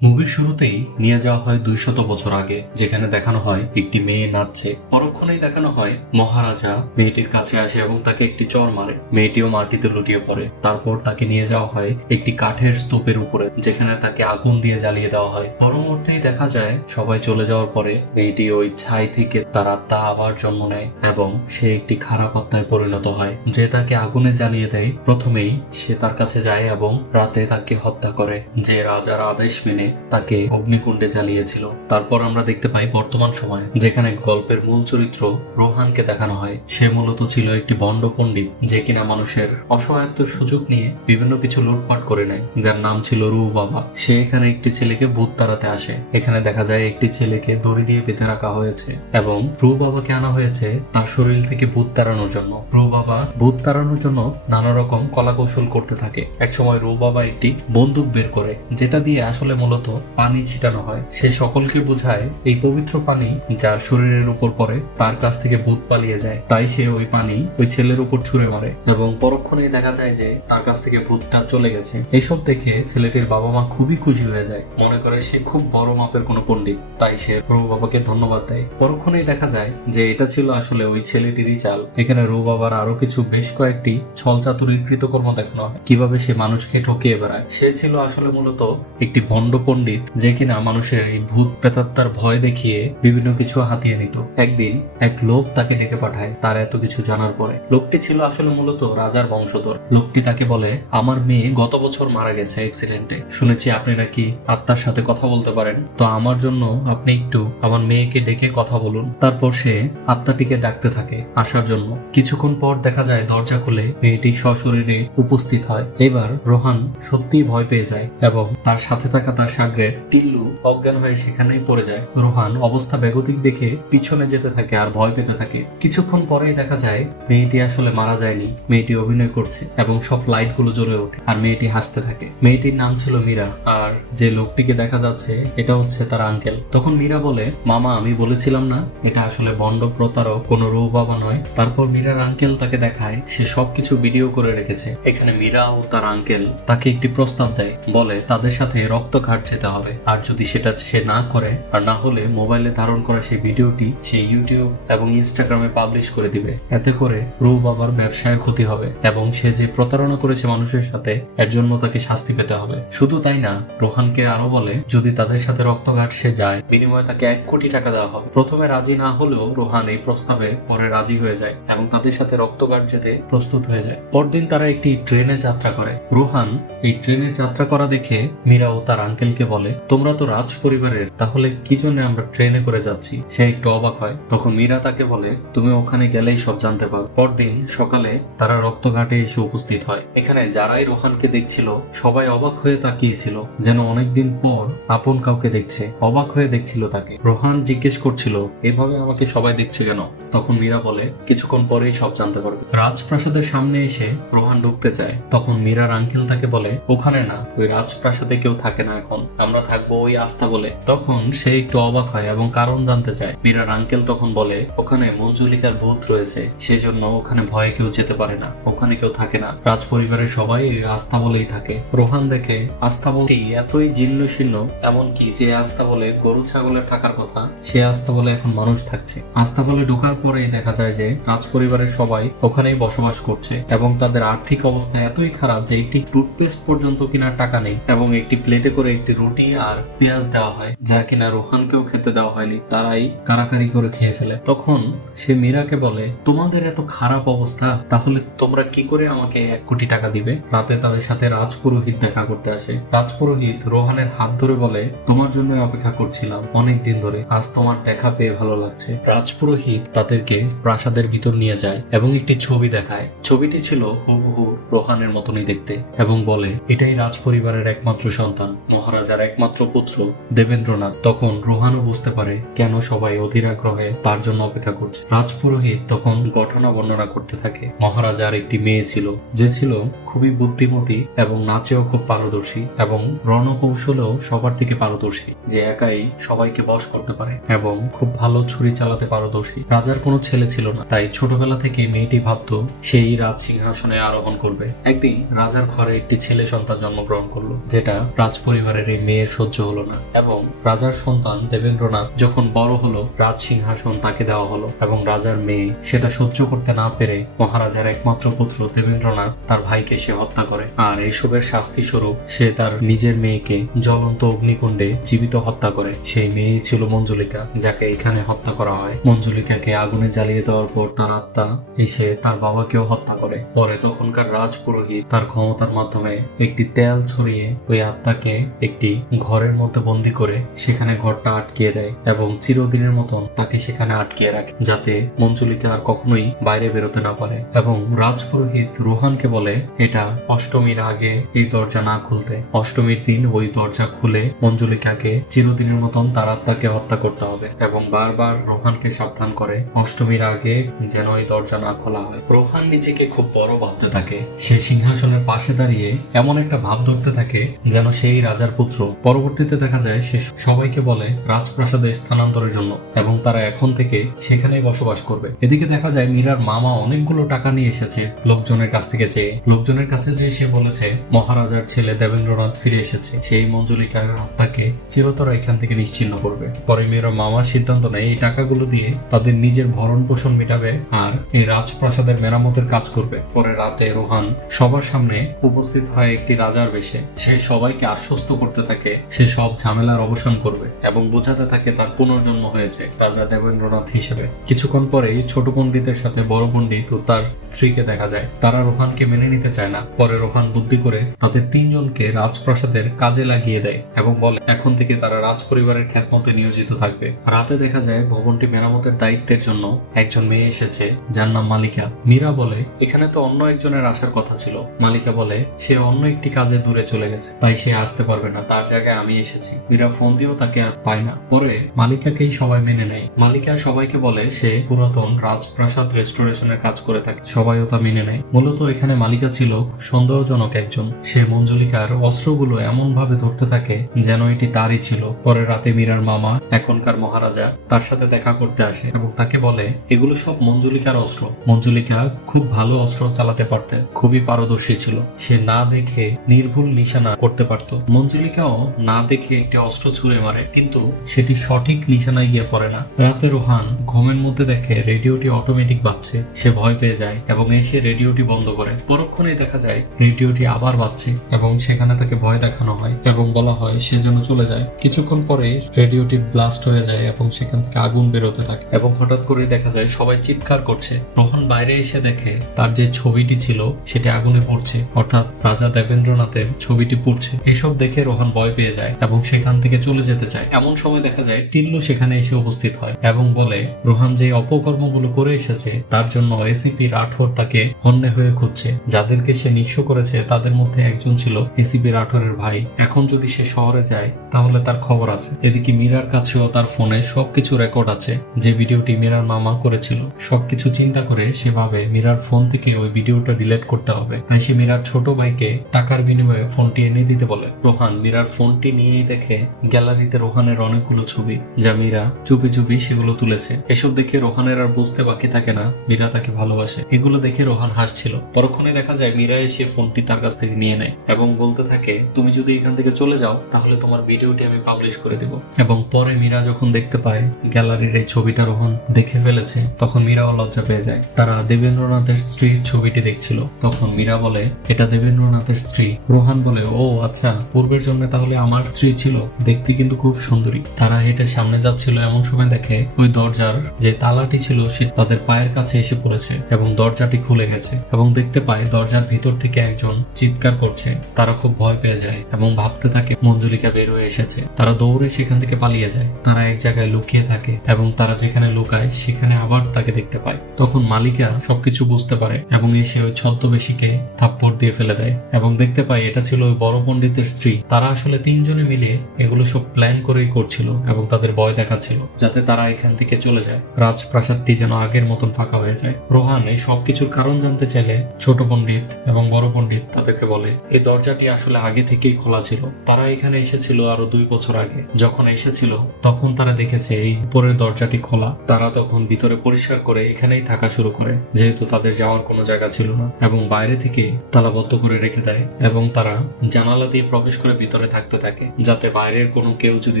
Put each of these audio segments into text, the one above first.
মুভির শুরুতেই নিয়ে যাওয়া হয় 200 বছর আগে, যেখানে দেখানো হয় একটি মেয়ে নাচছে। পরক্ষণেই দেখানো হয় মহারাজা মেয়েটির কাছে আসে এবং তাকে একটি চড় মারে। মেয়েটিও মাটিতে লুটিয়ে পড়ে। তারপর তাকে নিয়ে যাওয়া হয় একটি কাঠের স্তূপের উপরে, যেখানে তাকে আগুন দিয়ে জ্বালিয়ে দেওয়া হয়। পর মুহূর্তেই দেখা যায় সবাই চলে যাওয়ার পরে মেয়েটি ওই ছাই থেকে তার আত্মা আবার জন্ম নেয় এবং সে একটি খারাপ আত্মায় পরিণত হয়, যে তাকে আগুনে জ্বালিয়ে দেয়। প্রথমেই সে তার কাছে যায় এবং রাতে তাকে হত্যা করে, যে রাজার আদেশ মেনে তাকে অগ্নিকুণ্ডে জ্বালিয়েছিল। তারপর আমরা দেখতে পাই বর্তমান সময়ে, যেখানে গল্পের মূল চরিত্র রোহানকে দেখানো হয়। সে মূলত ছিল একটি ভণ্ড পণ্ডিত, যে কিনা মানুষের অসহায়ত্বের সুযোগ নিয়ে বিভিন্ন কিছু লুটপাট করে নেয়, যার নাম ছিল রু বাবা। সে এখানে একটি ছেলেকে ভূত তাড়াতে আসে। এখানে দেখা যায় একটি ছেলেকে দড়ি দিয়ে বেঁধে রাখা হয়েছে এবং রু বাবাকে আনা হয়েছে তার শরীর থেকে ভূত তাড়ানোর জন্য। রু বাবা ভূত তাড়ানোর জন্য নানা রকম কলাকৌশল করতে থাকে। একসময় রু বাবা একটি বন্দুক বের করে, যেটা দিয়ে আসলে মূলত পানি ছিটানো হয়। সে সকলকে বোঝায় এই পবিত্র পানি যার শরীরের উপর পড়ে তার কাছ থেকে ভূত পালিয়ে যায়। তাই সে ওই পানি ওই ছেলের উপর ছুঁড়ে মারে এবং পরক্ষণেই দেখা যায় যে তার কাছ থেকে ভূতটা চলে গেছে। এসব দেখে ছেলেটির বাবা মা খুবই খুশি হয়ে যায়, মনে করে সে খুব বড় মাপের কোনো পণ্ডিত। তাই সে রু বাবাকে ধন্যবাদ দেয়। পরক্ষণেই দেখা যায় যে এটা ছিল আসলে ওই ছেলেটিরই চাল। এখানে রু বাবার আরো কিছু বেশ কয়েকটি ছল চাতুরির কৃতকর্ম দেখানো হয়, কিভাবে সে মানুষকে ঠকিয়ে বেড়ায়। সে ছিল আসলে মূলত একটি ভণ্ড পণ্ডিত, যে কিনা মানুষের এই ভূত প্রেতাত্মার ভয় দেখিয়ে বিভিন্ন কিছু হাতিয়ে নিত। একদিন এক লোক তাকে ডেকে পাঠায় তার এত কিছু জানার পরে। লোকটি ছিল আসলে মূলত রাজার বংশধর। লোকটি তাকে বলে, আমার মেয়ে গত বছর মারা গেছে অ্যাক্সিডেন্টে। শুনেছি আপনি নাকি আত্মার সাথে কথা বলতে পারেন, তো আমার জন্য আপনি একটু আমার মেয়েকে ডেকে কথা বলুন। তারপর সে আত্মাটিকে ডাকতে থাকে আসার জন্য। কিছুক্ষণ পর দেখা যায় দরজা খুলে মেয়েটি সশরীরে উপস্থিত হয়। এবার রোহান সত্যিই ভয় পেয়ে যায় এবং তার সাথে থাকা তার সাগরের টিল্লু অজ্ঞান হয়ে সেখানেই পড়ে যায়। রোহান অবস্থা বেগতিক দেখে পিছনে যেতে থাকে আর ভয় পেতে থাকে। কিছুক্ষণ পরেই দেখা যায় মেয়েটি আসলে মারা যায়নি, মেয়েটি অভিনয় করছে এবং সব লাইট গুলো জ্বলে ওঠে আর মেয়েটি হাসতে থাকে। মেয়েটির নাম ছিল মীরা, আর যে লোকটিকে দেখা যাচ্ছে এটা হচ্ছে তার আঙ্কেল। তখন মীরা বলে, মামা আমি বলেছিলাম না এটা আসলে ভণ্ড প্রতারক কোনো রু বাবা নয়। তারপর মীরার আঙ্কেল তাকে দেখায় সে সবকিছু ভিডিও করে রেখেছে। এখানে মীরা ও তার আঙ্কেল তাকে একটি প্রস্তাব দেয়, বলে তাদের সাথে রক্ত ঘাট যেতে হবে, আর যদি সেটা সে না করে আর না হলে মোবাইলে ধারণ করা সেই ভিডিওটি সে ইউটিউব এবং ইনস্টাগ্রামে পাবলিশ করে দিবে। এতে করে রু বাবার ব্যবসায় ক্ষতি হবে এবং সে যে প্রতারণা করেছে মানুষের সাথে এর জন্য তাকে শাস্তি পেতে হবে। শুধু তাই না, রোহানকে আরো বলে যদি তাদের সাথে রক্তঘাট সে যায় বিনিময়ে তাকে 1 কোটি টাকা দেওয়া হবে। প্রথমে রাজি না হলেও রোহান এই প্রস্তাবে পরে রাজি হয়ে যায় এবং তাদের সাথে রক্তঘাট যেতে প্রস্তুত হয়ে যায়। পরদিন তারা একটি ট্রেনে যাত্রা করে। রোহান এই ট্রেনে যাত্রা করা দেখে মীরা ও তার আঙ্কেলকে বলে, তোমরা তো রাজ পরিবারের, তাহলে কি জন্য আমরা ট্রেনে করে যাচ্ছি? সে একটু অবাক হয়। তখন মীরা তাকে বলে, তুমি ওখানে গেলেই সব জানতে পারো। পরদিন সকালে তারা রক্তঘাটে এসে উপস্থিত হয়। এখানে যারাই রোহানকে দেখছিল সবাই অবাক হয়ে তাকিয়েছিল, যেন অনেকদিন পর আপন কাউকে দেখছে। অবাক হয়ে দেখছিল তাকে। রোহান জিজ্ঞেস করছিল, এভাবে আমাকে সবাই দেখছে কেন? তখন মীরা বলে, কিছুক্ষণ পরেই সব জানতে পারবে। রাজপ্রাসাদের সামনে এসে রোহান ঢুকতে চায়। তখন মীরার আঙ্কেল তাকে বলে, ওখানে না, ওই রাজপ্রাসাদে কেউ থাকে না, এখন আমরা থাকবো ওই আস্থা বলে। তখন সে একটু অবাক হয় এবং কারণ জানতে চায়। মীরার আঙ্কেল তখন বলে, ওখানে মঞ্জুলিকার ভূত রয়েছে, সেজন্য ওখানে ভয়ে কেউ যেতে পারে না, ওখানে কেউ থাকে না, রাজ পরিবারের সবাই ওই আস্থা বলেই থাকে। রোহান দেখে আস্থা বলতেই এতই জীর্ণ শীর্ণ, এমনকি যে আস্থা বলে গরু ছাগলের থাকার কথা সে আস্থা বলে এখন মানুষ থাকছে। আস্থা বলে ঢোকার পরেই দেখা যায় যে রাজ পরিবারের সবাই ওখানেই বসবাস করছে এবং তাদের আর্থিক অবস্থা এতই খারাপ যে একটি টুথপেস্ট পর্যন্ত কেনার টাকা নেই এবং একটি প্লেটে করে একটি রুটি আর পেঁয়াজ দেওয়া হয়, যা কিনা রোহানকেও খেতে দেওয়া হয়নি, তারাই কারাকারি করে খেয়ে ফেলে। তখন সে মীরাকে বলে, তোমাদের এত খারাপ অবস্থা, তাহলে তোমরা কি করে আমাকে 1 কোটি টাকা দিবে? রাতে তাদের সাথে রাজপুরোহিত দেখা করতে আসে। রাজপুরোহিত রোহানের হাত ধরে বলে, তোমার জন্য অপেক্ষা করছিলাম অনেক দিন ধরে, আজ তোমার দেখা পেয়ে ভালো লাগছে। রাজপুরোহিত তাদেরকে প্রাসাদের ভিতর নিয়ে যায় এবং একটি ছবি দেখায়। ছবিটি ছিল হুবহু রোহানের মতনই দেখতে এবং বলে, এটাই রাজ পরিবারের একমাত্র সন্তান, মহারাজার একমাত্র পুত্র দেবেন্দ্রনাথ। তখন রোহানও বুঝতে পারে কেন সবাই অধীর আগ্রহে তার জন্য অপেক্ষা করছে। রাজপুরোহিত তখন ঘটনা বর্ণনা করতে থাকে। মহারাজার একটি মেয়ে ছিল, যে ছিল খুবই বুদ্ধিমতী এবং নাচেও খুব পারদর্শী এবং রণকৌশলেও সবার থেকে পারদর্শী, যে একাই সবাইকে বশ করতে পারে এবং খুব ভালো ছুরি চালাতে পারদর্শী। রাজার কোনো ছেলে ছিল না, তাই ছোটবেলা থেকে মেয়েটি ভাবতো সেই রাজ সিংহাসনে আরোহণ করবে। একদিন রাজার ঘরে একটি ছেলে সন্তান জন্মগ্রহণ করলো, যেটা রাজ পরিবারের রাজার এই মেয়ের সহ্য হলো না এবং রাজার সন্তান দেবেন্দ্রনাথ যখন বড় হলো রাজ সিংহাসন তাকে দেওয়া হলো এবং রাজার মেয়ে সেটা সহ্য করতে না পেরে মহারাজার একমাত্র পুত্র দেবেন্দ্রনাথ তার ভাইকে সে হত্যা করে। আর এইসবের শাস্তি স্বরূপ সে তার নিজের মেয়েকে জ্বলন্ত অগ্নিকুণ্ডে জীবিত হত্যা করে। সেই মেয়েই ছিল মঞ্জুলিকা, যাকে এখানে হত্যা করা হয়। মঞ্জুলিকাকে আগুনে জ্বালিয়ে দেওয়ার পর তার আত্মা এসে তার বাবাকেও হত্যা করে। পরে তখনকার রাজপুরোহিত তার ক্ষমতার মাধ্যমে একটি তেল ছড়িয়ে ওই আত্মাকে একটি ঘরের মধ্যে বন্দি করে সেখানে ঘরটা আটকিয়ে দেয় এবং চিরদিনের মতন তাকে সেখানে আটকিয়ে রাখে, যাতে মঞ্জুলিকা আর কখনোই বাইরে বেরোতে না পারে। এবং রাজপুরোহিত রোহানকে বলে এটা অষ্টমীর আগে এই দরজা না খুলতে। অষ্টমীর দিন ওই দরজা খুলে মঞ্জুলিকাকে চিরদিনের মতন তার আত্মাকে হত্যা করতে হবে এবং বারবার রোহানকে সাবধান করে অষ্টমীর আগে যেন এই দরজা না খোলা হয়। রোহান নিজেকে খুব বড় ভাবতে থাকে। সে সিংহাসনের পাশে দাঁড়িয়ে এমন একটা ভাব ধরতে থাকে যেন সেই রাজার পুত্র। পরবর্তীতে দেখা যায় সে সবাইকে বলে রাজপ্রাসাদে স্থানান্তরের জন্য এবং তারা এখন থেকে সেখানেই বসবাস করবে। এদিকে দেখা যায় মীরার মামা অনেকগুলো টাকা নিয়ে এসেছে লোকজনের কাছ থেকে চেয়ে। লোকজনের কাছে যেয়ে সে বলেছে মহারাজার ছেলে দেবেন্দ্রনাথ ফিরে এসেছে, সেই মঞ্জুলিকার আত্মাকে চিরতরে এখান থেকে নিশ্চিহ্ন করবে। পরে মীরার মামা সিদ্ধান্ত নেয় এই টাকাগুলো দিয়ে তাদের নিজের ভরণ পোষণ মেটাবে আর এই রাজপ্রাসাদের মেরামতের কাজ করবে। পরে রাতে রোহান সবার সামনে উপস্থিত হয় একটি রাজার বেশে। সে সবাইকে আশ্বস্ত করতে থাকে সে সব ঝামেলার অবসান করবে এবং বোঝাতে থাকে তার পুনর্জন্ম হয়েছে রাজা দেবেন্দ্রনাথ হিসেবে। কিছুক্ষণ পরেই ছোট পণ্ডিতের সাথে বড় পণ্ডিত ও তার স্ত্রীকে দেখা যায়। তারা রোহানকে মেনে নিতে চায় না। পরে রোহান বুদ্ধি করে তাদের তিনজনকে রাজপ্রাসাদের কাজে লাগিয়ে দেয় এবং বলে এখন থেকে তারা রাজ পরিবারের খ্যাতমতে নিয়োজিত থাকবে। রাতে দেখা যায় ভবনটি মেরামতের দায়িত্বের জন্য একজন মেয়ে এসেছে যার নাম মালিকা। মীরা বলে এখানে তো অন্য একজনের আসার কথা ছিল। মালিকা বলে সে অন্য একটি কাজে দূরে চলে গেছে, তাই সে আসতে পারবে না, তার জায়গায় আমি এসেছি। মীরা ফোন দিয়েও তাকে আর পায় না। পরে মালিকাকেই সবাই মেনে নেয়। মালিকা সবাইকে বলে সে পুরাতন রাজপ্রাসাদ রেস্টোরেশনের কাজ করে থাকে। সবাইও তা মেনে নেয়। মূলত এখানে মালিকা ছিল সন্দেহজনক একজন। সে মঞ্জুলিকার অস্ত্রগুলো এমন ভাবে ধরতে থাকে যেন এটি তারই ছিল। পরে রাতে মীরার মামা এখনকার মহারাজা তার সাথে দেখা করতে আসে এবং তাকে বলে এগুলো সব মঞ্জুলিকার অস্ত্র। মঞ্জুলিকা খুব ভালো অস্ত্র চালাতে পারতেন, খুবই পারদর্শী ছিল। সে না দেখে নির্ভুল নিশানা করতে পারত। মঞ্জুলিকাও না দেখে একটি অস্ত্র ছুঁড়ে মারে, কিন্তু সেটি সঠিক নিশানায় গিয়ে পড়ে না। রাতে রোহান ঘুমের মধ্যে দেখে রেডিওটি অটোমেটিক বাজছে। সে ভয় পেয়ে যায় এবং এসে রেডিওটি বন্ধ করে। পরক্ষণে দেখা যায় রেডিওটি আবার বাজছে এবং সেখানে তাকে ভয় দেখানো হয় এবং বলা হয় সে যেন চলে যায়। কিছুক্ষণ পরে রেডিওটি ব্লাস্ট হয়ে যায় এবং সেখান থেকে আগুন বেরোতে থাকে এবং হঠাৎ করে দেখা যায় সবাই চিৎকার করছে। রোহান বাইরে এসে দেখে তার যে ছবিটি ছিল সেটি আগুনে পড়ছে, অর্থাৎ রাজা দেবেন্দ্রনাথের ছবিটি পুড়ছে। এসব দেখে রোহান ভয় পেয়ে যায় এবং সেখান থেকে চলে যেতে চায়। এমন সময় দেখা যায় টিল্লু সেখানে এসে উপস্থিত হয় এবং বলে রোহান যে অপকর্মগুলো করে এসেছে তার জন্য এসিপি রাঠোর তাকে হন্যে হয়ে খুঁজছে। যাদেরকে সে নিঃস্ব করেছে তাদের মধ্যে একজন ছিল এসিপি রাঠোরের ভাই। এখন যদি সে শহরে যায় তাহলে তার খবর আছে। এদিকে মীরার কাছেও তার ফোনে সবকিছু রেকর্ড আছে যে ভিডিওটি মীরার মামা করেছিল। সবকিছু চিন্তা করে সে ভাবে মীরার ফোন থেকে ওই ভিডিওটা ডিলিট করতে হবে। তাই সে মীরার ছোট ভাইকে টাকার বিনিময়ে ফোনটি এনে দিতে বলে। রোহান মীরার ফোনটি নিয়েই দেখে গ্যালারিতে রোহানের অনেকগুলো ছবি, যা মীরা চুপি চুপি সেগুলো তুলেছে। এসব দেখে রোহানের আর বুঝতে বাকি থাকে না মীরা তাকে ভালোবাসে। এগুলো দেখে রোহান হাসছিল। পরক্ষণে দেখা যায় মীরা এসে ফোনটি তার কাছ থেকে নিয়ে নেয় এবং বলতে থাকে তুমি যদি এখান থেকে চলে যাও তাহলে তোমার ভিডিওটি আমি পাবলিশ করে দেব। এবং পরে মীরা যখন দেখতে পায় গ্যালারির এই ছবিটা রোহান দেখে ফেলেছে তখন মীরাও লজ্জা পেয়ে যায়। তারা দেবেন্দ্রনাথের স্ত্রীর ছবিটি দেখছিল। তখন মীরা বলে এটা দেবেন্দ্রনাথের স্ত্রী। রোহান বলে ও আচ্ছা, পূর্বের জন্য তাহলে আমার স্ত্রী ছিল, দেখতে কিন্তু খুব সুন্দরী। তারা হেঁটে সামনে যাচ্ছিল এমন সময় দেখে ওই দরজার যে তালাটি ছিল সে তাদের পায়ের কাছে এসে পড়েছে এবং দরজাটি খুলে গেছে এবং দেখতে পায় দরজার ভিতর থেকে একজন চিৎকার করছে। তারা খুব ভয় পেয়ে যায় এবং ভাবতে থাকে মঞ্জুলিকা বের হয়ে এসেছে। তারা দৌড়ে সেখান থেকে পালিয়ে যায়। তারা এক জায়গায় লুকিয়ে থাকে এবং তারা যেখানে লুকায় সেখানে আবার তাকে দেখতে পায়। তখন মালিকা সবকিছু বুঝতে পারে এবং এসে ওই ছদ্মবেশীকে থাপ্পড় দিয়ে ফেলে দেয় এবং দেখতে পায় এটা ছিল ওই বড় পণ্ডিতের স্ত্রী। তারা আসলে তিনজনে মিলে এগুলো সব প্ল্যান করেই করছিল এবং তাদের ভয় দেখাচ্ছিল যাতে তারা এখান থেকে চলে যায়। রাজপ্রাসাদটি যেন আগের মতন ফাঁকা হয়ে যায়। রোহান এই সবকিছুর কারণ জানতে চাইলে ছোট পণ্ডিত এবং বড় পণ্ডিত তাদেরকে বলে এই দরজাটি আসলে আগে থেকেই খোলা ছিল। তারা এখানে এসেছিল আরো 2 বছর আগে। যখন এসেছিল তখন তারা দেখেছে এই উপরের দরজাটি খোলা। তারা তখন ভিতরে পরিষ্কার করে এখানেই থাকা শুরু করে, যেহেতু তাদের যাওয়ার কোনো জায়গা ছিল না, এবং বাইরে থেকে তালাবদ্ধ করে রেখে দেয় এবং তারা জানালা দিয়ে প্রবেশ করে ভিতরে ভেতরে থাকতে থাকে, যাতে বাইরের কোনো কেউ যদি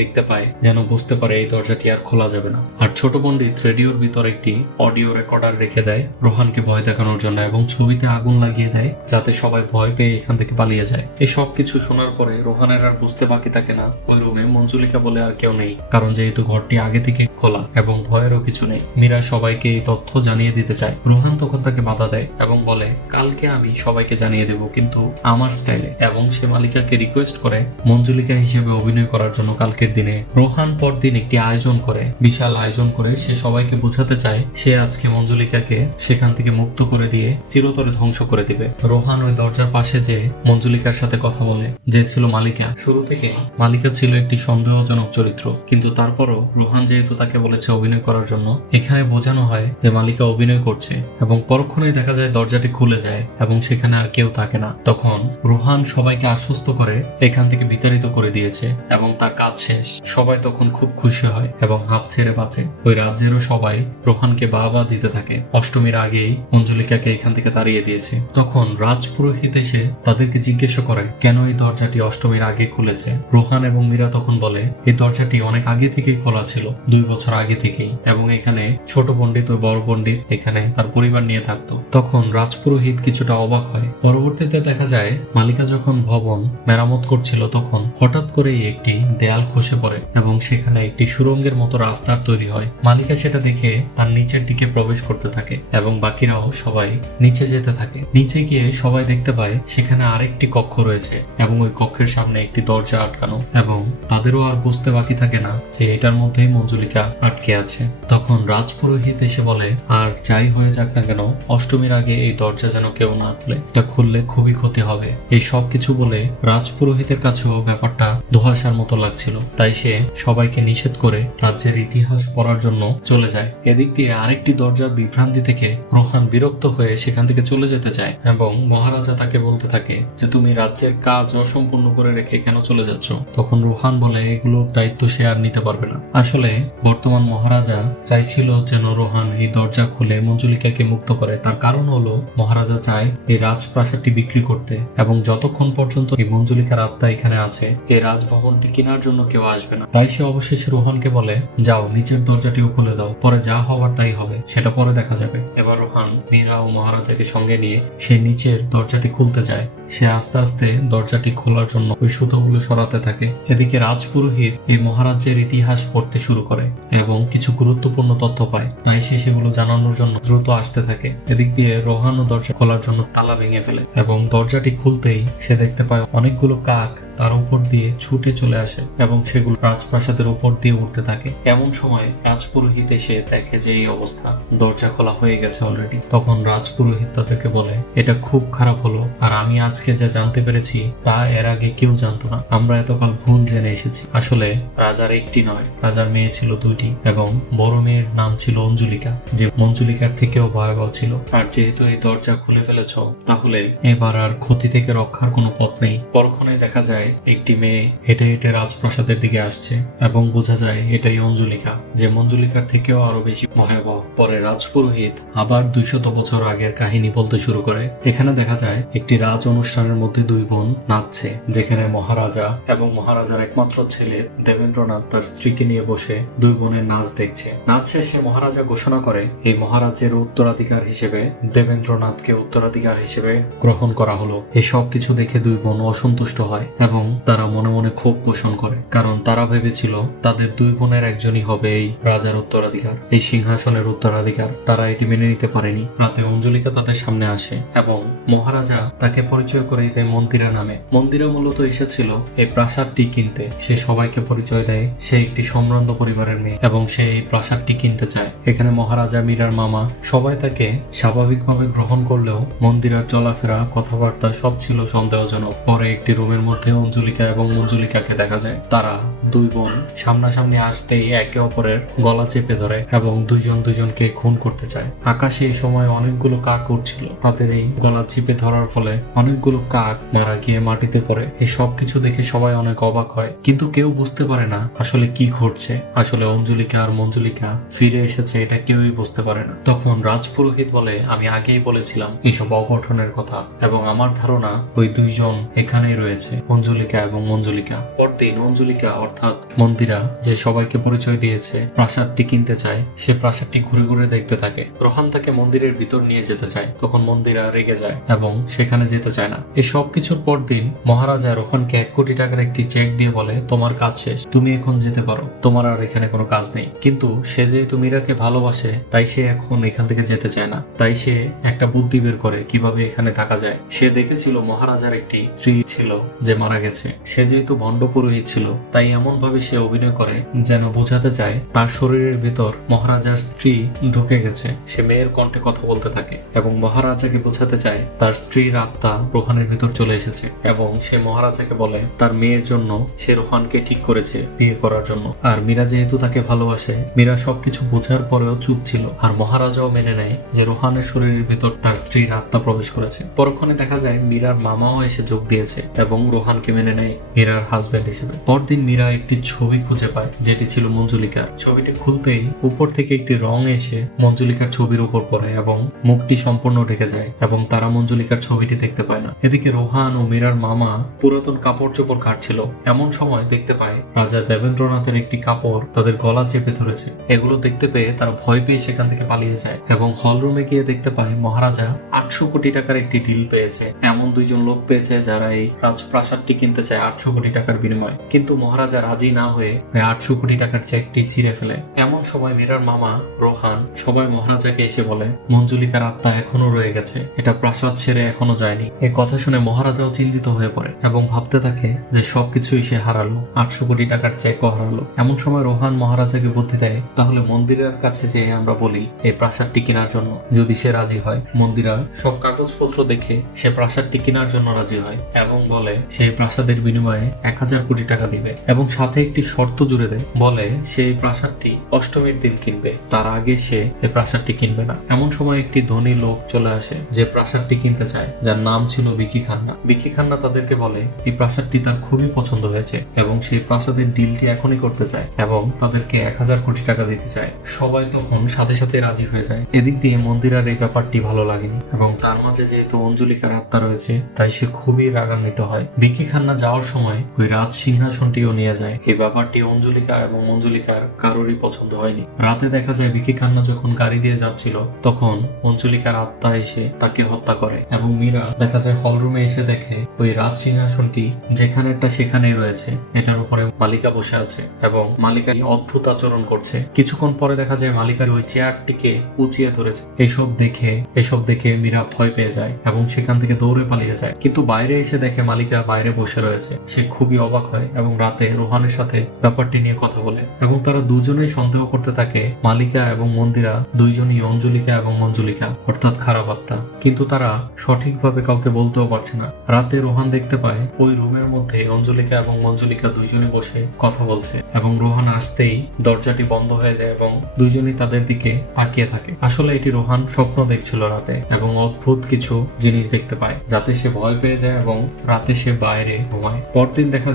দেখতে পায় যেন বুঝতে পারে এই দরজাটি আর খোলা যাবে না। আর ছোট পণ্ডিত রেডিওর ভিতর একটি অডিও রেকর্ডার রেখে দেয় রোহানকে ভয় দেখানোর জন্য, এবং ছবিতে আগুন লাগিয়ে দেয় যাতে সবাই ভয় পেয়ে এখান থেকে পালিয়ে যায়। এই সব কিছু শোনার পরে রোহানের আর বুঝতে বাকি থাকে না ওই রুমে মঞ্জুলিকা বলে আর কেউ নেই, কারণ যেহেতু ঘরটি আগে থেকে খোলা এবং ভয়েরও কিছু নেই। মীরা সবাইকে এই তথ্য জানিয়ে দিতে চায়। রোহান তখন তাকে বাধা দেয় এবং বলে কালকে আমি সবাইকে জানিয়ে দেব, কিন্তু আমার স্টাইলে, এবং সে মালিকাকে রিকোয়েস্ট করে মঞ্জুলিকা হিসেবে অভিনয় করার জন্য কালকের দিনে। রোহান পরদিন একটি আয়োজন করে, বিশাল আয়োজন করে সে সবাইকে বোঝাতে চায় সে আজকে মঞ্জুলিকাকে সেখান থেকে মুক্ত করে দিয়ে চিরতরে ধ্বংস করে দিবে। রোহান ওই দরজার পাশে যে মঞ্জুলিকার সাথে কথা বলে, যে ছিল মালিকা। শুরু থেকে মালিকা ছিল একটি সন্দেহজনক চরিত্র, কিন্তু তারপরও রোহান যেহেতু তাকে বলেছে অভিনয় করার জন্য, এখানে বোঝানো হয় যে মালিকা অভিনয় করছে, এবং পরক্ষণেই দেখা যায় দরজাটি খুলে যায় এবং সেখানে আর কেউ থাকে না। তখন রোহান সবাইকে আশ্বস্ত করে এখান থেকে বিতাড়িত করে দিয়েছে এবং তার কাজ শেষ। সবাই তখন খুব খুশি হয় এবং হাঁপ ছেড়ে বাঁচে। ওই রাজ্যেরও সবাই রোহানকে বাহবা দিতে থাকে। অষ্টমীর আগেই মঞ্জুলিকাকে এখান থেকে তাড়িয়ে দিয়েছে। তখন রাজপুরোহিত এসে তাদেরকে জিজ্ঞাসা করে কেন এই দরজাটি অষ্টমীর আগে খুলেছে। রোহান এবং মীরা তখন বলে এই দরজাটি অনেক আগে থেকেই খোলা ছিল, 2 বছর আগে থেকেই, এবং এখানে ছোট পণ্ডিত ও বড় পণ্ডিত এখানে তার পরিবার নিয়ে থাকতো। তখন রাজপুরোহিত কিছুটা অবাক হয়। পরবর্তীতে দেখা যায় মালিকা যখন ভবন মেরামত করছিল তখন হঠাৎ করেই একটি দেয়াল খসে পড়ে এবং সেখানে একটি সুড়ঙ্গের মতো রাস্তার তৈরি হয়। মালিকা সেটা দেখে তার নিচের দিকে প্রবেশ করতে থাকে এবং বাকিরাও সবাই নিচে যেতে থাকে। নিচে গিয়ে সবাই দেখতে পায় সেখানে আরেকটি কক্ষ রয়েছে এবং ওই কক্ষের সামনে একটি দরজা আটকানো, এবং তাদেরও আর বুঝতে বাকি থাকে না যে এটার মধ্যেই মঞ্জুলিকা আটকে আছে। তখন রাজপুরোহিত এসে বলে আর যাই হয়ে যাক না কেন অষ্টমীর আগে এই দরজা যেন কেউ না খুলে, এটা খুললে খুবই ক্ষতি হবে। এই সব কিছু বলে রাজপুরোহিতের কাছেও ব্যাপারটা ধোঁয়াশার মতো লাগছিল, তাই সে সবাইকে নিষেধ করে রাজ্যের ইতিহাস পড়ার জন্য চলে যায়। এদিক দিয়ে আরেকটি দরজার বিভ্রান্তি থেকে রোহান বিরক্ত হয়ে সেখান থেকে চলে যেতে চায় এবং মহারাজা তাকে বলতে থাকে যে তুমি রাজ্যের কাজ অসম্পূর্ণ করে রেখে কেন চলে যাচ্ছ। তখন রোহান বলে এগুলোর দায়িত্ব সে আর নিতে পারবে না। আসলে বর্তমান মহারাজা চাইছিল যেন রোহান এই দরজা খুলে মঞ্জুলিকাকে মুক্ত করে। তার কারণ হলো মহারাজা চায় এই রাজপ্রাসাদটি বিক্রি করতে, এবং যতক্ষণ পর্যন্ত এই মঞ্জুলিকার আত্মা এখানে আছে এই রাজভবনটি কেনার জন্য কেউ আসবে না। তাই সে অবশেষে রোহানকে বলে যাও নিচের দরজাটিও খুলে দাও, পরে যা হওয়ার তাই হবে, সেটা পরে দেখা যাবে। এবার রোহান মীরা ও মহারাজাকে সঙ্গে নিয়ে সে নিচের দরজাটি খুলতে যায়। সে আস্তে আস্তে দরজাটি খোলার জন্য ওই সুতোগুলো সরাতে থাকে। এদিকে রাজপুরোহিত এই মহারাজ্যের ইতিহাস পড়তে শুরু করে এবং কিছু গুরুত্বপূর্ণ তথ্য পায়, তাই সে সেগুলো জানানোর জন্য দ্রুত আসতে থাকে। এদিক দিয়ে রোহানও দরজা খোলার জন্য তালা ভেঙে ফেলে এবং দরজাটি খুলতেই সে দেখতে পায় অনেকগুলো কাক তার উপর দিয়ে ছুটে চলে আসে এবং সেগুলো রাজপ্রাসাদের উপর দিয়ে উঠতে থাকে। এমন সময় রাজপুরোহিত এসে দেখে যে এই অবস্থা, দরজা খোলা হয়ে গেছে অলরেডি। তখন রাজপুরোহিত তাদেরকে বলে এটা খুব খারাপ হলো, আর আমি আজকে যা জানতে পেরেছি তা এর আগে কেউ জানতো না। আমরা এতকাল ভুল জেনে এসেছি। আসলে রাজার একটি নয়, রাজার মেয়ে ছিল 2টি, এবং বড় মেয়ের নাম ছিল অঞ্জুলিকা, যে মঞ্জুলিকার থেকেও ভয়াবহ ছিল। আর যেহেতু এই দরজা খুলে ফেলেছ তাহলে এবার আর ক্ষতি থেকে রক্ষার কোনো পথ নেই। পরক্ষণে দেখা যায় একটি মেয়ে হেঁটে হেঁটে রাজপ্রাসাদের দিকে আসছে এবং বোঝা যায় এটাই অঞ্জুলিকা, যে মঞ্জুলিকার থেকেও আরো বেশি ভয়াবহ। পরে রাজপুরোহিত আবার 200 বছর আগের কাহিনী বলতে শুরু করে। এখানে দেখা যায় একটি রাজ অনুষ্ঠানের মধ্যে 2 বোন নাচছে, যেখানে মহারাজা এবং মহারাজার একমাত্র ছেলে দেবেন্দ্রনাথ তার স্ত্রীকে নিয়ে বসে 2 বোনের নাচ দেখছে। নাচ শেষে মহারাজা ঘোষণা করে এই মহারাজের উত্তরাধিকার হিসেবে দেবেন্দ্রনাথকে উত্তরাধিকার হিসেবে গ্রহণ করা হলো। এই সব কিছু দেখে 2 বোন অসন্তুষ্ট হয় এবং তারা মনে মনে ক্ষোভ পোষণ করে, কারণ তারা ভেবেছিল তাদের 2 বোনের একজনই হবে এই রাজার উত্তরাধিকার, এই সিংহাসনের উত্তরাধিকার। তারা এটি মেনে নিতে পারেনি। রাতে অঞ্জলিকা তাদের সামনে আসে এবং মহারাজা তাকে পরিচয় করে দেয় মন্দিরা নামে। মন্দিরা মূলত এসেছিল এই প্রাসাদটি কিনতে। সে সবাইকে পরিচয় দেয় সে একটি সম্ভ্রান্ত পরিবারের মেয়ে এবং সে এই প্রাসাদটি কিনতে চায়। এখানে মহারাজা, মীরার মামা সবাই তাকে স্বাভাবিকভাবে গ্রহণ করলেও মন্দিরার চলাফেরা, কথাবার্তা সব ছিল সন্দেহজনক। পরে একটি রুমের মধ্যে অঞ্জলিকা এবং মঞ্জুলিকাকে দেখা যায়। তারা 2 বোন সামনাসামনি আসতেই একে অপরের গলা চেপে ধরে এবং দুজনকে খুন করতে চায়। আকাশে এই সময় অনেকগুলো কাক উঠছিল। তাদের এই গলা চেপে ধরার ফলে অনেকগুলো কাক মারা গিয়ে মাটিতে পড়ে। এই সব কিছু দেখে সবাই অনেক অবাক হয়, কিন্তু কেউ বুঝতে পারে না আসলে কি ঘটছে। আসলে অঞ্জলিকা আর মঞ্জুলিকা ফিরে এসেছে এটা কেউই বুঝতে পারে না। তখন রাজপুরোহিত বলে আমি আগেই বলেছিলাম এইসব অঘটনের কথা, এবং আমার ধারণা ওই 2 জন এখানেই রয়েছে। অঞ্জলিকা এবং মঞ্জুলিকা। পরদিন অঞ্জলিকা অর্থাৎ মন্দিরা যে সবাইকে পরিচয় দিয়েছে প্রাসাদটি কিনতে চায়, সে প্রাসাদটি ঘুরে ঘুরে দেখতে থাকে। রোহান তাকে মন্দিরের ভিতর নিয়ে যেতে চায়, তখন মন্দিরা রেগে যায় এবং সেখানে যেতে চায় না। এই সব কিছুর পর দিন মহারাজা রোহানকে 1 কোটি টাকার একটি চেক দিয়ে বলে, তোমার কাজ শেষ, তুমি এখন যেতে পারো, তোমার আর এখানে কোনো কাজ নেই। কিন্তু সে যেহেতু মীরাকে ভালোবাসে তাই সে এখন এখান থেকে যেতে চায় না। তাই সে একটা বুদ্ধি বের করে কিভাবে এখানে থাকা যায়। সে দেখেছিল মহারাজার একটি স্ত্রী ছিল যে মারা গেছে। সে যেহেতু ভণ্ড পুরোহিত ছিল তাই এমন ভাবে সে অভিনয় করে যেন বোঝাতে চায় তার শরীরের ভিতর মহারাজার স্ত্রী ঢুকে গেছে। সে মেয়ের কণ্ঠে কথা বলতে থাকে এবং মহারাজাকে বোঝাতে চায় তার স্ত্রীর আত্মা রোহানের ভিতর চলে এসেছে। এবং সে মহারাজাকে বলে তার মেয়ের জন্য সে রোহানকে ঠিক করেছে বিয়ে করার জন্য। আর মীরা যেহেতু তাকে ভালোবাসে, মীরা সবকিছু বোঝার পরেও চুপ ছিল। আর মহারাজাও মেনে নেয় যে রোহানের শরীরের ভিতর তার স্ত্রীর আত্মা প্রবেশ করেছে। পরক্ষণে দেখা যায় মীরার মামাও এসে যোগ দিয়েছে এবং রোহানকে মেনে নেয় মীরার হাজবেন্ড হিসেবে। পরদিন মীরা একটি ছবি খুঁজে পায় যেটি ছিল মঞ্জুলিকার। ছবিটি খুলতেই উপর থেকে একটি রং এসে মঞ্জুলিকার ছবির উপর পড়ে এবং মুখটি সম্পূর্ণ ঢেকে যায় এবং তারা মঞ্জুলিকার ছবিটি দেখতে পায় না। এদিকে রোহান ও মীরার মামা পুরাতন কাপড় চোপড় কাটছিল। এমন সময় দেখতে পায় রাজা দেবেন্দ্রনাথের একটি কাপড় তাদের গলা চেপে ধরেছে। এগুলো দেখতে পেয়ে তারা ভয় পেয়ে সেখান থেকে পালিয়ে যায় এবং হল রুমে গিয়ে দেখতে পায় মহারাজা 800 কোটি টাকার একটি ডিল পেয়েছে। এমন 2 জন লোক পেয়েছে যারা এই রাজপ্রাসাদটি কিনতে চায় 800 কোটি টাকার বিনিময়ে। কিন্তু মহারাজা রাজি না হয়ে 800 কোটি টাকার চেকটি ছিঁড়ে ফেলে। এমন সময় মীরার মামা রোহান সবাই মহারাজাকে এসে বলে মঞ্জুলিকার আত্মা এখনো রয়ে গেছে, এটা প্রাসাদ ছেড়ে এখনো যায়নি। এই কথা শুনে মহারাজাও চিন্তিত হয়ে পড়ে এবং ভাবতে থাকে যে সবকিছুই সে হারালো, 800 কোটি টাকার চেকও হারালো। এমন সময় রোহান মহারাজাকে বুদ্ধি দেয়, তাহলে মন্দিরের কাছে যেয়ে আমরা বলি এই প্রাসাদটি কেনার জন্য। যদি সে রাজি হয়, মন্দিরা সব কাগজপত্র দেখে সে প্রাসাদটি কেনার জন্য রাজি হয় এবং বলে সেই প্রাসাদের বিনিময়ে 1000 কোটি টাকা দিবে এবং সাথে একটি শর্ত জুড়ে দেয়, বলে সেই প্রাসাদটি অষ্টমীর দিন কিনবে, তার আগে সে এই প্রাসাদটি কিনবে না। এমন সময় একটি ধনী লোক চলে আসে যে প্রাসাদটি কিনতে চায়, যার নাম ছিল বিকি খান্না। বিকি খান্না তাদেরকে বলে এই প্রাসাদটি তার খুবই পছন্দ হয়েছে এবং সেই প্রাসাদের ডিলটি এখনই করতে চায় এবং তাদেরকে 1000 কোটি টাকা দিতে চায়। সবাই তখন সাথে সাথে রাজি হয়ে যায়। এদিক দিয়ে মন্দিরার এই ব্যাপারটি ভালো লাগেনি এবং তার মাঝে যেহেতু অঞ্জলিকার আত্মা রয়েছে তাই সে খুবই রাগান্বিত হয়। বিকি খান্না যাওয়ার সময় ওই রাজ সিংহাসনটিও নিয়ে যায়। এই ব্যাপারটি অঞ্জলিকা এবং মঞ্জুলিকার কারোরই পছন্দ হয়নি। রাতে দেখা যায় বিকি খান্না যখন গাড়ি দিয়ে যাচ্ছিল তখন অঞ্জলিকার আত্মা এসে তাকে হত্যা করে এবং মীরা দেখা যায় হল রুমে এসে দেখে ওই রাজ সিংহাসনটি যেখানেরটা সেখানেই রয়েছে, এটার উপরে মালিকা বসে আছে এবং মালিকা অদ্ভুত আচরণ করছে। কিছুক্ষণ পরে দেখা যায় মালিকা ওই চেয়ারটিকে উঁচিয়ে ধরেছে। এসব দেখে মীরা ভয় পেয়ে যায় এবং সেখান থেকে দৌড়ে পালিয়ে যায়। কিন্তু বাইরে এসে দেখে মালিকা বাইরে বসে রয়েছে। সে খুবই অবাক হয় এবং রাতে রোহানের সাথে ব্যাপারটি নিয়ে কথা বলে এবং তারা দুজনেই সন্দেহ করতে থাকে মালিকা এবং মন্দিরা দুইজনই অঞ্জলিকা এবং মঞ্জুলিকা অর্থাৎ খারাপ আত্মা, কিন্তু তারা সঠিকভাবে কাউকে বলতেও পারছে না। রাতে রোহান দেখতে পায় ওই রুমের মধ্যে অঞ্জলিকা এবং মঞ্জুলিকা দুইজনে বসে কথা বলছে এবং রোহান আসতেই দরজাটি বন্ধ হয়ে যায় এবং দুইজনই তাদের দিকে তাকিয়ে থাকে। আসলে এটি রোহান স্বপ্ন দেখছিল রাতে এবং অদ্ভুত কিছু জিনিস দেখতে পায় যাতে সে ভয় পেয়ে যায় এবং রাতে সে বাইরে ঘুমায়। পরদিন দেখা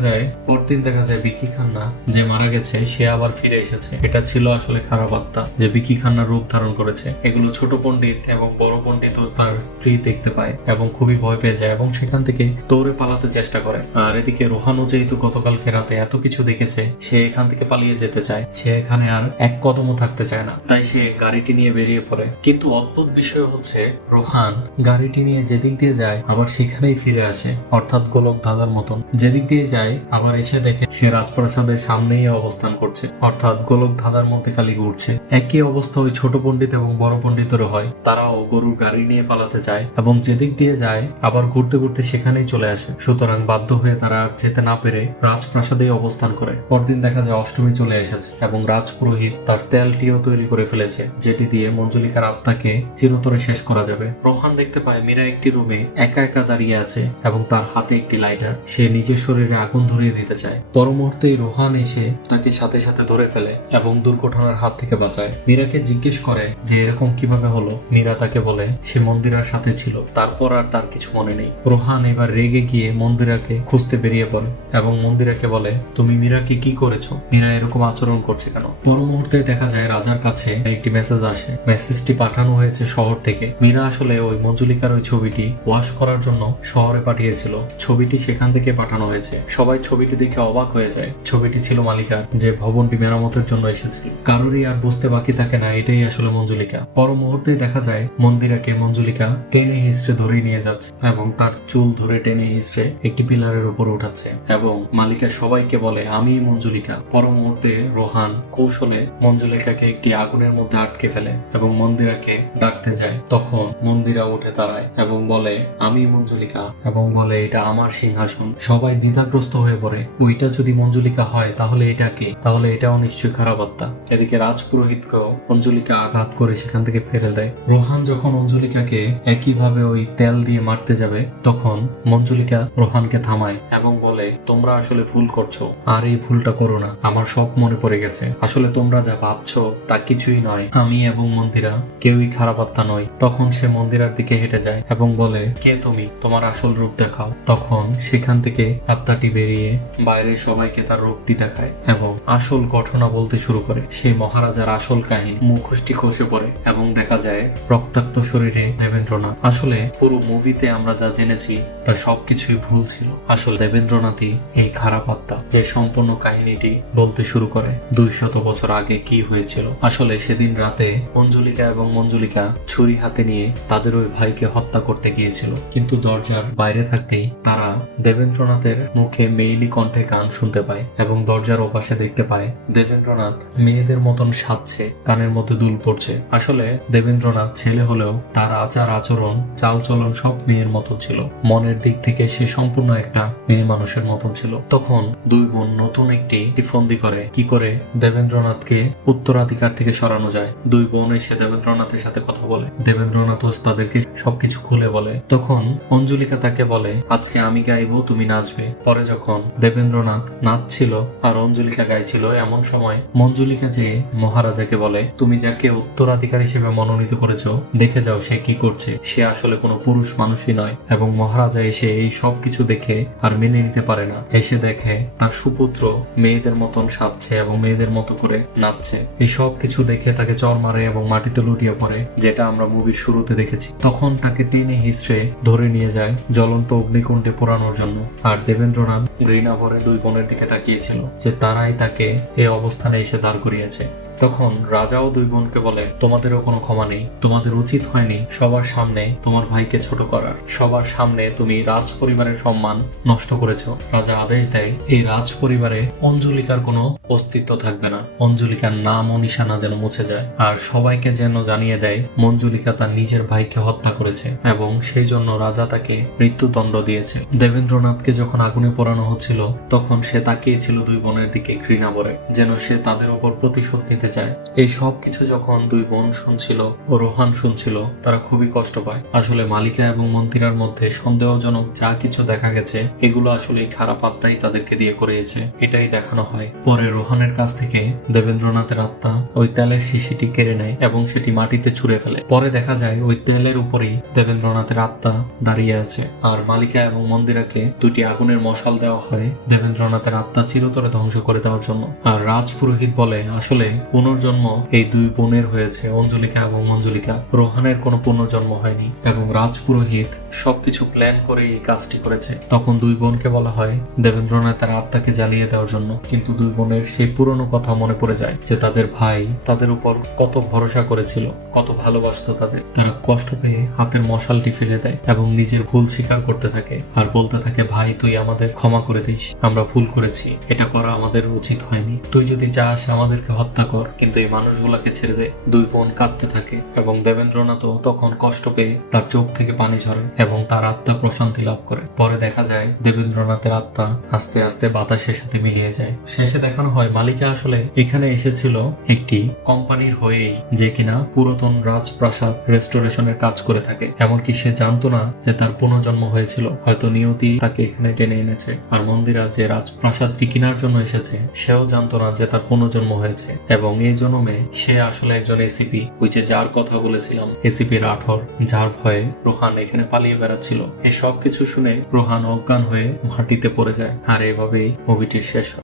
যায় বিকি খান্না যে মারা গেছে সে আবার ফিরে এসেছে। এটা ছিল আসলে খারাপ আত্মা যে বিকি খান্নার রূপ ধারণ করেছে। এগুলো ছোট পণ্ডিত এবং বড় পণ্ডিত ও তার স্ত্রী দেখতে পায় এবং খুবই ভয় পেয়ে যায় এবং সেখান থেকে দৌড়ে পালাতে চেষ্টা করে। আর এদিকে রোহানও যেহেতু গতকালকে রাতে এত কিছু দেখেছে সে এখান থেকে পালিয়ে যেতে চায়। সে এখানে আর এক কদমও থাকতে চায় না, তাই সে গাড়িটি নিয়ে বেরিয়ে পড়ে। কিন্তু অদ্ভুত বিষয় হচ্ছে রোহান গাড়িটি নিয়ে যেদিক দিয়ে যায় আবার সেখানেই ফিরে আসে, অর্থাৎ গোলক ধাঁধার মতন। যেদিক দিয়ে যায় আবার এসে দেখে সে রাজপ্রাসাদের সামনেই অবস্থান করছে, অর্থাৎ গোলক ধাঁধার মধ্যে খালি ঘুরছে। একই অবস্থা ওই ছোট পণ্ডিত এবং বড় পণ্ডিতেরও হয়। তারাও গরুর গাড়ি নিয়ে পালাতে চায় এবং যেদিক দিয়ে যায় আবার ঘুরতে ঘুরতে সেখানেই চলে আসে। সুতরাং বাধ্য হয়ে তারা যেতে না পেরে রাজপ্রাসাদে অবস্থান করে। পরদিন দেখা যায় অষ্টমী চলে এসেছে এবং রাজপুরোহিত তার তেলটিও তৈরি করে ফেলেছে যেটি দিয়ে মঞ্জুলিকার আত্মাকে চিরতরে শেষ করা যাবে। রোহান দেখতে পায় মীরা একটি রুমে একা একা দাঁড়িয়ে আছে এবং তার হাতে একটি লাইটার। সে নিজের শরীরে আগুন ধরিয়ে দিতে চায়। পর মুহূর্তেই রোহান এসে তাকে সাথে সাথে ধরে ফেলে এবং দুর্ঘটনার হাত থেকে বাঁচায়। মীরাকে জিজ্ঞেস করে যে এরকম কিভাবে হলো। মীরা তাকে বলে সে মন্দিরার সাথে ছিল, তারপর আর তার কিছু মনে নেই। রোহান এবার রেগে গিয়ে মন্দিরাকে খুঁজতে বেরিয়ে পড়ে এবং মন্দিরাকে বলে তুমি মীরাকে কি করেছো, মীরা এরকম আচরণ করছে কেন। পর মুহূর্তে দেখা যায় রাজার কাছে একটি মেসেজ আসে। মেসেজটি পাঠানো হয়েছে শহর থেকে। মীরা আসলে ওই মঞ্জুলিকার ওই ছবিটি ওয়াশ করার জন্য শহরে পাঠিয়েছিল। ছবিটি সে সেখান থেকে পাঠানো হয়েছে। সবাই ছবিটি দেখে অবাক হয়ে যায়। ছবিটি ছিল মালিকার, যে ভবনটি মেরামতের জন্য এসেছিল। কারোরই আর বুঝতে বাকি থাকে না এটাই আসলে মঞ্জুলিকা। পর মুহূর্তেই দেখা যায় মন্দিরাকে মঞ্জুলিকা টেনে হিস্ট্রে ধরে নিয়ে যাচ্ছে এবং তার চুল ধরে টেনে হিস্ট্রে একটি পিলারের উপর উঠাচ্ছে এবং মালিকা সবাইকে বলে আমি মঞ্জুলিকা। পর মুহূর্তে রোহান কৌশলে মঞ্জুলিকাকে একটি আগুনের মধ্যে আটকে ফেলে এবং মন্দিরাকে ডাকতে যায়। তখন মন্দিরা উঠে দাঁড়ায় এবং বলে আমি মঞ্জুলিকা, এবং বলে এটা আমার সিংহাসন। সবাই দ্বিধাগ্রস্ত হয়ে পড়ে, ওইটা যদি মঞ্জুলিকা হয় তাহলে এটা কে? তাহলে এটাও নিশ্চয়ই খারাপ আত্মা। এদিকে রাজপুরোহিতকেও মঞ্জুলিকা আঘাত করে সেখান থেকে ফেলে দেয়। রোহান যখন মঞ্জুলিকাকে একইভাবে ওই তেল দিয়ে মারতে যাবে তখন মঞ্জুলিকা রোহানকে থামায় এবং বলে তোমরা আসলে ভুল করছো, আর এই ভুলটা করো না। আমার সব মনে পড়ে গেছে। আসলে তোমরা যা ভাবছো তা কিছুই নয়। আমি এবং মন্দিরা কেউই খারাপ আত্মা নই। তখন সে মন্দিরার দিকে হেঁটে যায় এবং বলে কে তুমি? তোমার আসল রূপ দেখাও। তখন সেখান থেকে আত্মাটি বেরিয়ে বাইরে সবাইকে তার রূপটি দেখায় এবং আসল ঘটনা বলতে শুরু করে। সেই মহারাজার আসল কাহিনী। মুখোশটি খসে পড়ে এবং দেখা যায় রক্তাক্ত শরীরে দেবেন্দ্রনাথ। আসলে পুরো মুভিতে আমরা যা জেনেছি তা সবকিছুই ভুল ছিল। আসলে দেবেন্দ্রনাথই এই খারাপ আত্মা, যে সম্পূর্ণ কাহিনীটি বলতে শুরু করে 200 বছর আগে কি হয়েছিল। আসলে সেদিন রাতে মঞ্জুলিকা এবং মঞ্জুলিকা ছুরি হাতে নিয়ে তাদের ওই ভাইকে হত্যা করতে গিয়েছিল, কিন্তু দরজার বাইরে থাকতেই তারা দেবেন্দ্রনাথের মুখে মেইলি কণ্ঠে গান শুনতে পায় এবং দরজার ওপাশে দেখতে পায় দেবেন্দ্রনাথ মেয়েদের মতন সাজছে, কানের মধ্যে দুল পড়ছে। আসলে দেবেন্দ্রনাথ ছেলে হলেও তার আচার আচরণ চালচলন সব মেয়ের মতো ছিল। মনের দিক থেকে সে সম্পূর্ণ একটা মেয়ে মানুষের মতন ছিল। তখন দুই বোন নতুন একটি ফন্দি করে কি করে দেবেন্দ্রনাথকে উত্তরাধিকার থেকে সরানো যায়। দুই বোন এসে দেবেন্দ্রনাথের সাথে কথা বলে। দেবেন্দ্রনাথ তাদেরকে সবকিছু খুলে বলে। তখন অঞ্জলিকা তাকে বলে আজকে আমি গাইবো, তুমি নাচবে। পরে যখন দেবেন্দ্রনাথ নাচছিল আর অঞ্জলিকা গাইছিল, এমন সময় মঞ্জুলিকা যে মহারাজাকে বলে তুমি যাকে উত্তরাধিকার হিসেবে মনোনীত করেছো দেখে যাও সে কি করছে। সে আসলে কোনো পুরুষ মানুষই নয়। এবং মহারাজা এসে এই সব কিছু দেখে আর মেনে নিতে পারে না। এসে দেখে তার সুপুত্র মেয়েদের মতন সাজছে এবং মেয়েদের মতো করে নাচছে। এই সব কিছু দেখে তাকে চর মারে এবং মাটিতে লুটিয়ে পড়ে, যেটা আমরা মুভির শুরুতে দেখেছি। তখন তাকে টেনে হিস্ট্রে ধরে নিয়ে যায় জ্বলন্ত অগ্নিকুণ্ডে পোড়ানোর জন্য। আর দেবেন্দ্রনাথ ঘৃণা ভরে দুই বোনের দিকে তাকিয়েছিল যে তারাই তাকে এই অবস্থানে এসে দাঁড় করিয়েছে। তখন রাজাও দুই বোনকে বলে তোমাদেরও কোনো ক্ষমা নেই। তোমাদের উচিত হয়নি সবার সামনে তোমার ভাইকে ছোট করার। সবার সামনে তুমি রাজ পরিবারের সম্মান নষ্ট করেছ। রাজা আদেশ দেয় এই রাজ পরিবারে অঞ্জলিকার কোনো অস্তিত্ব থাকবে না। অঞ্জলিকার নাম ও নিশানা যেন মুছে যায়। আর সবাইকে যেন জানিয়ে দেয় মঞ্জুলিকা তার নিজের ভাইকে হত্যা করেছে এবং সেই জন্য রাজা তাকে মৃত্যুদণ্ড দিয়েছে। দেবেন্দ্রনাথকে যখন আগুনে পোড়ানো হচ্ছিল তখন সে তাকিয়েছিল দুই বোনের দিকে ঘৃণা ভরে, যেন সে তাদের উপর প্রতিশোধ নিতে চায়। এই সব কিছু যখন দুই বোন শুনছিল ও রোহান শুনছিল তারা খুবই কষ্ট পায়। আসলে মালিকা এবং মন্দিরার মধ্যে সন্দেহজনক যা কিছু দেখা গেছে এগুলো আসলে খারাপ আত্মাই তাদেরকে দিয়ে করিয়েছে, এটাই দেখানো হয়। পরে রোহানের কাছ থেকে দেবেন্দ্রনাথের আত্মা ওই তেলের শিশিটি কেড়ে নেয় এবং সেটি মাটিতে ছুঁড়ে ফেলে। পরে দেখা যায় ওই তেলের উপরেই দেবেন্দ্রনাথের আত্মা দাঁড়িয়ে আছে। আর মালিকা এবং মন্দিরাকে দুটি আগুনের মশাল দেওয়া হয় দেবেন্দ্রনাথের আত্মা চিরতরে ধ্বংস করে দেওয়ার জন্য। আর রাজপুরোহিত বলে আসলে পুনর্জন্ম এই দুই বোনের হয়েছে, অঞ্জলিকা এবং মঞ্জুলিকা। রোহানের কোনো পুনর্জন্ম হয়নি এবং রাজপুরোহিত সবকিছু প্ল্যান করে এই কাজটি করেছে। তখন দুই বোনকে বলা হয় দেবেন্দ্রনাথের আত্মাকে জ্বালিয়ে দেওয়ার জন্য, কিন্তু দুই বোনের সেই পুরনো কথা মনে পড়ে যায় যে তাদের ভাই তাদের উপর কত ভরসা করেছিল, কত ভালোবাসতো তাদের। তারা কষ্ট পেয়ে হাতের মশালটি ফেলে দেয় এবং নিজের ভুল স্বীকার করতে থাকে আর বলতে থাকে ভাই তুই আমাদের ক্ষমা করে দিস, আমরা ভুল করেছি, এটা করা আমাদের উচিত হয়নি, তুই যদি চাস আমাদেরকে হত্যা কর, কিন্তু এই মানুষগুলোকে ছেড়ে দে। দুই বোন কাঁদতে থাকে এবং দেবেন্দ্রনাথও তখন কষ্ট পেয়ে তার চোখ থেকে পানি ঝরে এবং তার আত্মা প্রশান্তি লাভ করে। পরে দেখা যায় দেবেন্দ্রনাথের আত্মা আস্তে আস্তে বাতাসের সাথে মিলিয়ে যায়। শেষে দেখানো হয় মালিকা আসলে এখানে এসেছিল একটি কোম্পানির হয়েই, যে কিনা পুরাতন রাজপ্রাসাদ রেস্টোরেশনের কাজ করে থাকে। এমনকি সে জানতো না যে তার পুনর্জন্ম হয়েছিল, হয়তো নিয়তি তাকে এখানে টেনে এনেছে। আর মন্দিরা যে রাজপ্রাসাদটি কেনার জন্য এসেছে সেও জানতো না যে তার পুনর্জন্ম হয়েছে এবং এই জন্মে সে আসলে একজন এসিপি, ওই যে যার কথা বলেছিলাম এসিপি রাঠোর, যার ভয়ে রোহান এখানে পালিয়ে বেড়াচ্ছিল। এই সব কিছু শুনে রোহান অজ্ঞান হয়ে মাটিতে পড়ে যায়। আর এভাবেই মুভিটির শেষ হয়।